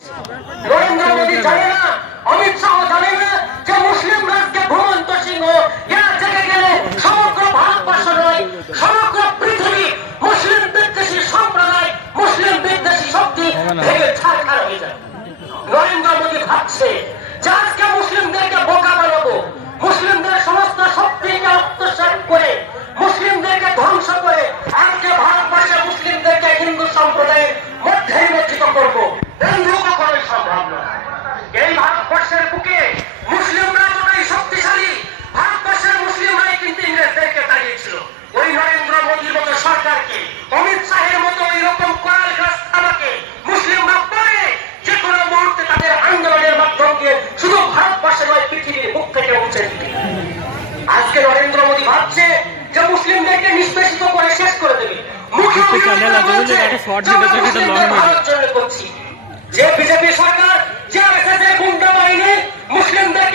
নরেন্দ্র মোদী জানে না, অমিত শাহ জানে না যে মুসলিম রাজকে ঘুমন্ত সিংহ এরা জেগে গেলে সমগ্র ভারতবর্ষ নয়, সমগ্র পৃথিবী মুসলিম বিদ্বেষী সম্প্রদায়, মুসলিম বিদ্বেষী শক্তি ভেঙে ছারখার হয়ে যায়। নরেন্দ্র মোদী ভাবছে যে আজকে মুসলিমদেরকে বোকা বানাবো, মুসলিমদের সমস্ত শক্তিকে আত্মসাৎ করে, মুসলিমদেরকে ধ্বংস করে আজকে ভারতবর্ষে মুসলিমদেরকে হিন্দু সম্প্রদায়ের মধ্যে নিমজ্জিত করবো। বন্ধু কখনোই সম্ভব নয়। এই ভারতবর্ষের বুকে মুসলিমরা যতই শক্তিশালী, ভারতবর্ষের মুসলিমরাই কিন্তু ইংরেজদেরকে তাড়িয়েছিল। ওই নরেন্দ্র মোদীর মতো সরকারকে, অমিত শাহের মতো এইরকম করালগ্রস্ত আমাকে মুসলিমরা পরে যে কোনো মুহূর্তে তাদের আন্দোলনের মাধ্যম দিয়ে শুধু ভারতবর্ষে নয় পৃথিবীর বুক থেকে উঠে দিবে। আজকে নরেন্দ্র মোদী ভাবছে যে মুসলিমদেরকে নিষ্পেষিত করে শেষ করে দেবে। যে বিজেপি সরকার, যে গুন্ডা বাহিনী মুসলিমদের